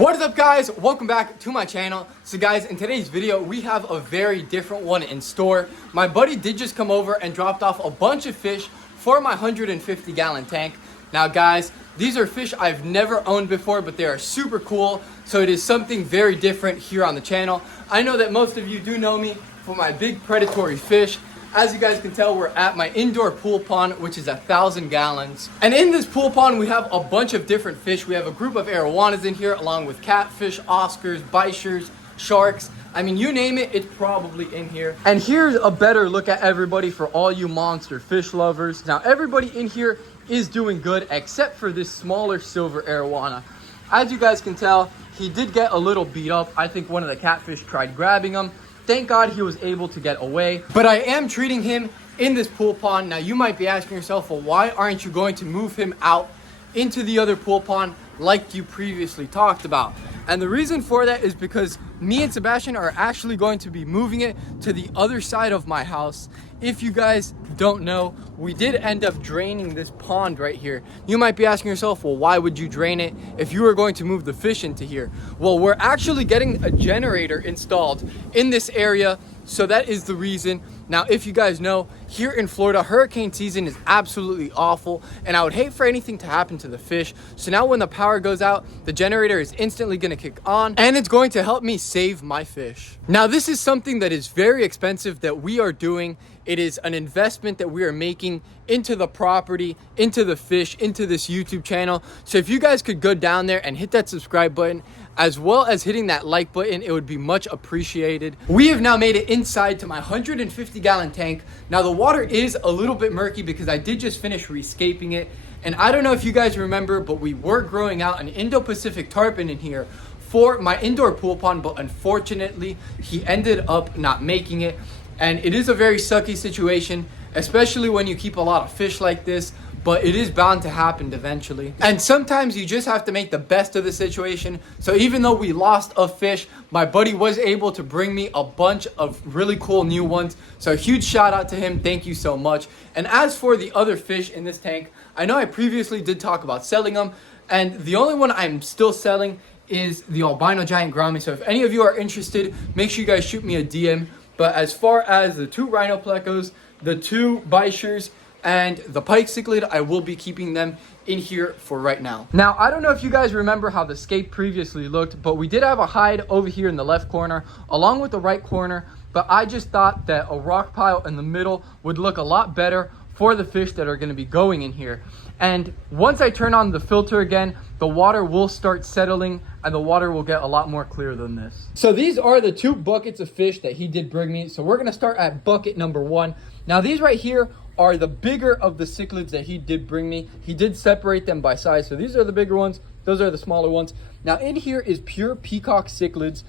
What is up, guys? Welcome back to my channel. So guys, in today's video we have a very different one in store. My buddy did just come over and dropped off a bunch of fish for my 150-gallon tank. Now guys, these are fish I've never owned before, but they are super cool, so it is something very different here on the channel. I know that most of you do know me for my big predatory fish. As you guys can tell, we're at my indoor pool pond, which is 1,000 gallons. And in this pool pond, we have a bunch of different fish. We have a group of arowanas in here, along with catfish, oscars, bichers, sharks. I mean, you name it, it's probably in here. And here's a better look at everybody for all you monster fish lovers. Now, everybody in here is doing good, except for this smaller silver arowana. As you guys can tell, he did get a little beat up. I think one of the catfish tried grabbing him. Thank God he was able to get away. But I am treating him in this pool pond. Now you might be asking yourself, well, why aren't you going to move him out into the other pool pond like you previously talked about? And the reason for that is because me and Sebastian are actually going to be moving it to the other side of my house. If you guys don't know, we did end up draining this pond right here. You might be asking yourself, well, why would you drain it if you were going to move the fish into here? Well, we're actually getting a generator installed in this area, so that is the reason. Now, if you guys know, here in Florida, hurricane season is absolutely awful, and I would hate for anything to happen to the fish. So now when the power goes out, the generator is instantly going to kick on, and it's going to help me save my fish. Now, this is something that is very expensive that we are doing. It is an investment that we are making into the property, into the fish, into this YouTube channel. So if you guys could go down there and hit that subscribe button, as well as hitting that like button, it would be much appreciated. We have now made it inside to my 150-gallon tank. Now the water is a little bit murky because I did just finish rescaping it. And I don't know if you guys remember, but we were growing out an Indo-Pacific tarpon in here for my indoor pool pond, but unfortunately he ended up not making it. And it is a very sucky situation, especially when you keep a lot of fish like this, but it is bound to happen eventually. And sometimes you just have to make the best of the situation. So even though we lost a fish, my buddy was able to bring me a bunch of really cool new ones. So a huge shout out to him. Thank you so much. And as for the other fish in this tank, I know I previously did talk about selling them, and the only one I'm still selling is the albino giant gourami. So if any of you are interested, make sure you guys shoot me a DM. But as far as the 2 rhino plecos, the 2 bichers, and the pike cichlid, I will be keeping them in here for right now. Now, I don't know if you guys remember how the scape previously looked, but we did have a hide over here in the left corner, along with the right corner. But I just thought that a rock pile in the middle would look a lot better for the fish that are going to be going in here. And once I turn on the filter again, the water will start settling and the water will get a lot more clear than this. So these are the 2 buckets of fish that he did bring me. So we're going to start at bucket number 1. Now these right here are the bigger of the cichlids that he did bring me. He did separate them by size. So these are the bigger ones. Those are the smaller ones. Now in here is pure peacock cichlids.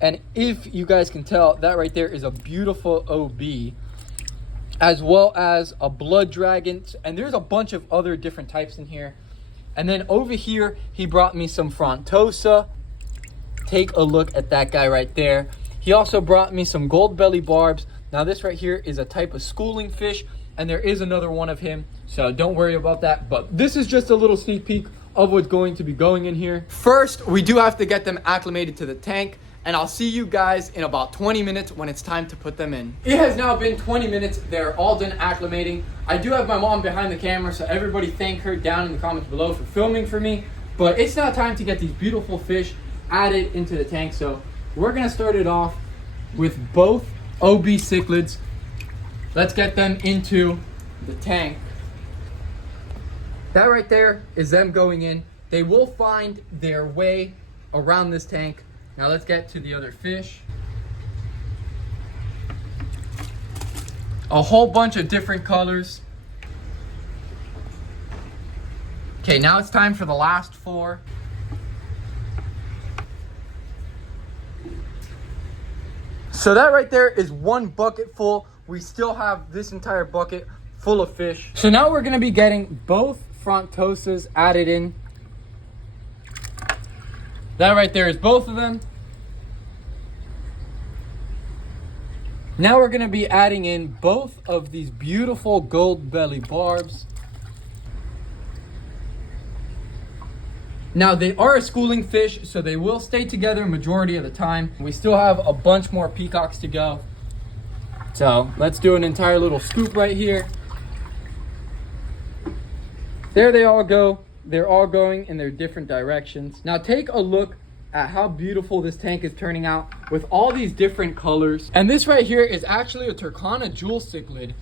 And if you guys can tell, that right there is a beautiful OB, as well as a blood dragon. And there's a bunch of other different types in here. And then over here, he brought me some frontosa. Take a look at that guy right there. He also brought me some gold belly barbs. Now this right here is a type of schooling fish, and there is another one of him, so don't worry about that. But this is just a little sneak peek of what's going to be going in here. First, we do have to get them acclimated to the tank, and I'll see you guys in about 20 minutes when it's time to put them in. It has now been 20 minutes. They're all done acclimating. I do have my mom behind the camera, so everybody thank her down in the comments below for filming for me. But it's now time to get these beautiful fish added into the tank. So we're gonna start it off with both OB cichlids. Let's get them into the tank. That right there is them going in. They will find their way around this tank. Now let's get to the other fish. A whole bunch of different colors. Okay, now it's time for the last 4. So that right there is 1 bucket full. We still have this entire bucket full of fish. So now we're gonna be getting both frontosas added in. That right there is both of them. Now we're gonna be adding in both of these beautiful gold belly barbs. Now they are a schooling fish, so they will stay together majority of the time. We still have a bunch more peacocks to go. So let's do an entire little scoop right here. There they all go. They're all going in their different directions. Now take a look at how beautiful this tank is turning out with all these different colors. And this right here is actually a Turkana jewel cichlid.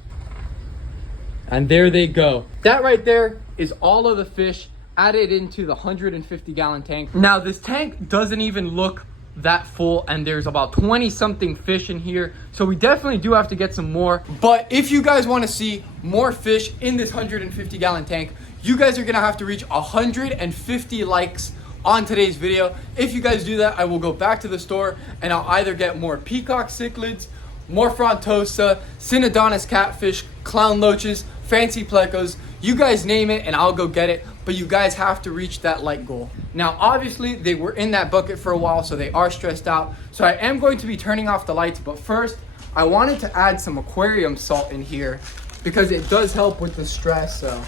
And there they go. That right there is all of the fish added into the 150-gallon tank. Now this tank doesn't even look that full, and there's about 20 something fish in here, so we definitely do have to get some more. But if you guys want to see more fish in this 150-gallon tank, you guys are gonna have to reach 150 likes on today's video. If you guys do that, I will go back to the store and I'll either get more peacock cichlids, more frontosa, Synodontis catfish, clown loaches, fancy plecos, you guys name it and I'll go get it. But you guys have to reach that like goal. Now obviously they were in that bucket for a while, so they are stressed out, so I am going to be turning off the lights. But first I wanted to add some aquarium salt in here because it does help with the stress. So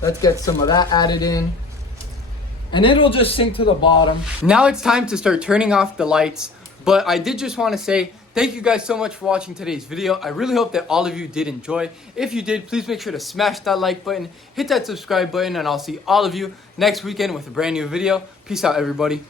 let's get some of that added in, and it'll just sink to the bottom. Now it's time to start turning off the lights, but I did just want to say thank you guys so much for watching today's video. I really hope that all of you did enjoy. If you did, please make sure to smash that like button, hit that subscribe button, and I'll see all of you next weekend with a brand new video. Peace out, everybody.